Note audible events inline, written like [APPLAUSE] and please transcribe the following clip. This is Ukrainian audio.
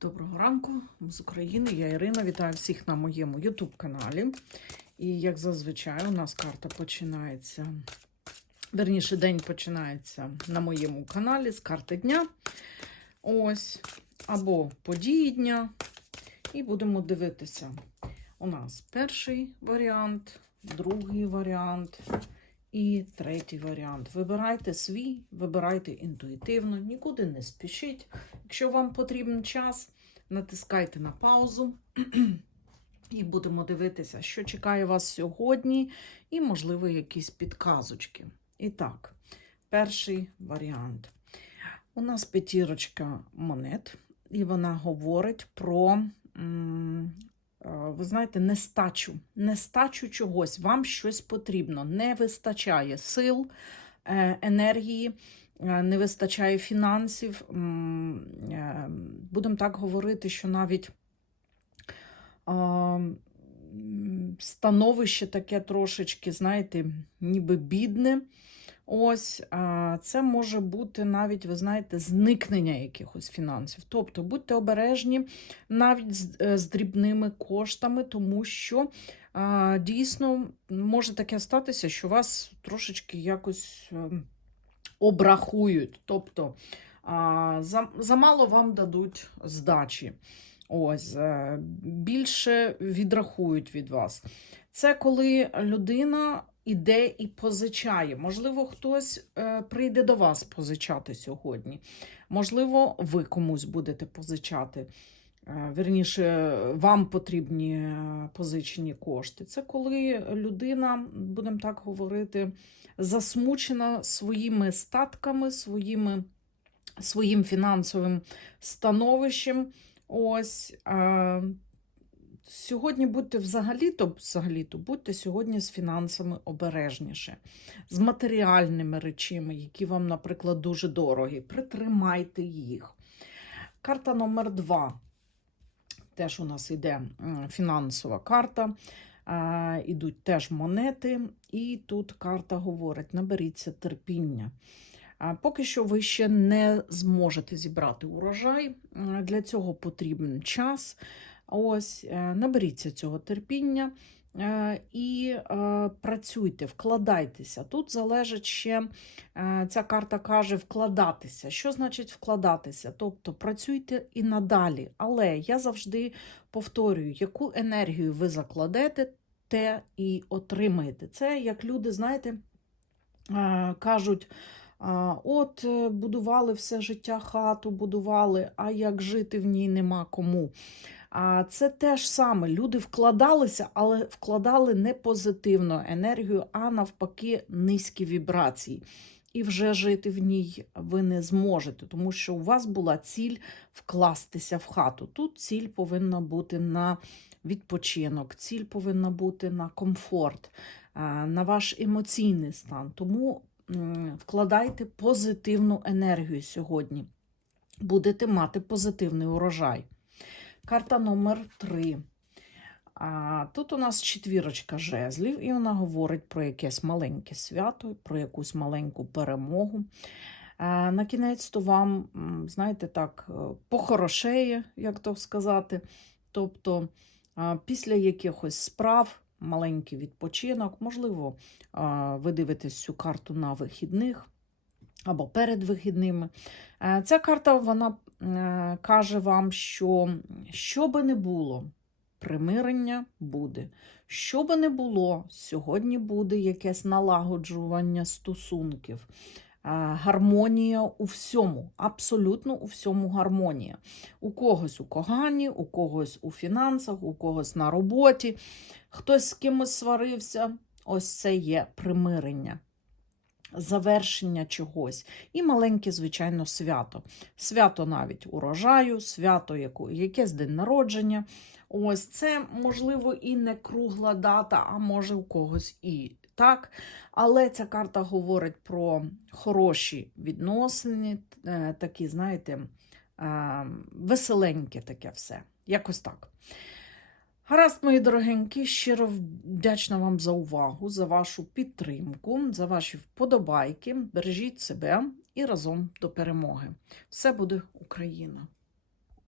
Доброго ранку з України. Я Ірина. Вітаю всіх на моєму YouTube каналі. І як зазвичай, у нас карта починається. Верніше, день починається на моєму каналі з карти дня. Ось. Або події дня. І будемо дивитися. У нас перший варіант, другий варіант і третій варіант. Вибирайте свій, вибирайте інтуїтивно, нікуди не спішіть. Якщо вам потрібен час, натискайте на паузу. [CLEARS THROAT] І будемо дивитися, що чекає вас сьогодні, і, можливо, якісь підказочки. І так, перший варіант. У нас п'ятірочка монет, і вона говорить про, ви знаєте, нестачу. Нестачу чогось. Вам щось потрібно. Не вистачає сил, е, енергії, е, не вистачає фінансів. Е, Будемо так говорити, що навіть становище таке трошечки, знаєте, ніби бідне. Ось це може бути навіть, ви знаєте, зникнення якихось фінансів. Тобто будьте обережні навіть з, е, з дрібними коштами, тому що дійсно може таке статися, що вас трошечки якось ем, обрахують. Тобто замало вам дадуть здачі. Ось, е, більше відрахують від вас. Це коли людина іде і позичає. Можливо, хтось е, прийде до вас позичати сьогодні. Можливо, ви комусь будете позичати. Е, Вірніше, вам потрібні е, позичені кошти. Це коли людина, будемо так говорити, засмучена своїми статками, своїми, своїм фінансовим становищем. Ось. Сьогодні будьте взагалі-то, взагалі-то будьте сьогодні з фінансами обережніше, з матеріальними речами, які вам, наприклад, дуже дорогі. Притримайте їх. Карта номер два. Теж у нас йде фінансова карта. Ідуть теж монети, і тут карта говорить: наберіться терпіння. Поки що ви ще не зможете зібрати урожай. Для цього потрібен час. Ось, е, наберіться цього терпіння е, і е, працюйте, вкладайтеся. Тут залежить ще, ця карта каже, вкладатися. Що значить вкладатися? Тобто працюйте і надалі. Але я завжди повторюю, яку енергію ви закладете, те і отримаєте. Це як люди, знаєте, кажуть. От будували все життя хату, будували, а як жити в ній нема кому. А це те ж саме. Люди вкладалися, але вкладали не позитивну енергію, а навпаки, низькі вібрації. І вже жити в ній ви не зможете, тому що у вас була ціль вкластися в хату. Тут ціль повинна бути на відпочинок, ціль повинна бути на комфорт, на ваш емоційний стан. Тому вкладайте позитивну енергію сьогодні. Будете мати позитивний урожай. Карта номер 3. А, тут у нас четвірочка жезлів, і вона говорить про якесь маленьке свято, про якусь маленьку перемогу. А, на кінець то вам, знаєте, так, е, похорошеє, як то сказати. Тобто, після якихось справ, маленький відпочинок, можливо, ви дивитесь цю карту на вихідних або перед вихідними. Е, Ця карта вона е, каже вам, що що би не було, примирення буде. Що би не було, сьогодні буде якесь налагоджування стосунків. Е, Гармонія у всьому, абсолютно у всьому гармонія. У когось у когані, у когось у фінансах, у когось на роботі, хтось з кимось сварився. Ось це є примирення завершення чогось. І маленьке, звичайно, свято. Свято навіть урожаю, свято якесь день народження. Ось це, можливо, і не кругла дата, а може у когось і так. Але ця карта говорить про хороші відносини, е, такі, знаєте, е, веселеньке таке все. Якось так. Гаразд, мої дорогенькі, щиро вдячна вам за увагу, за вашу підтримку, за ваші вподобайки. Бережіть себе і разом до перемоги. Все буде Україна!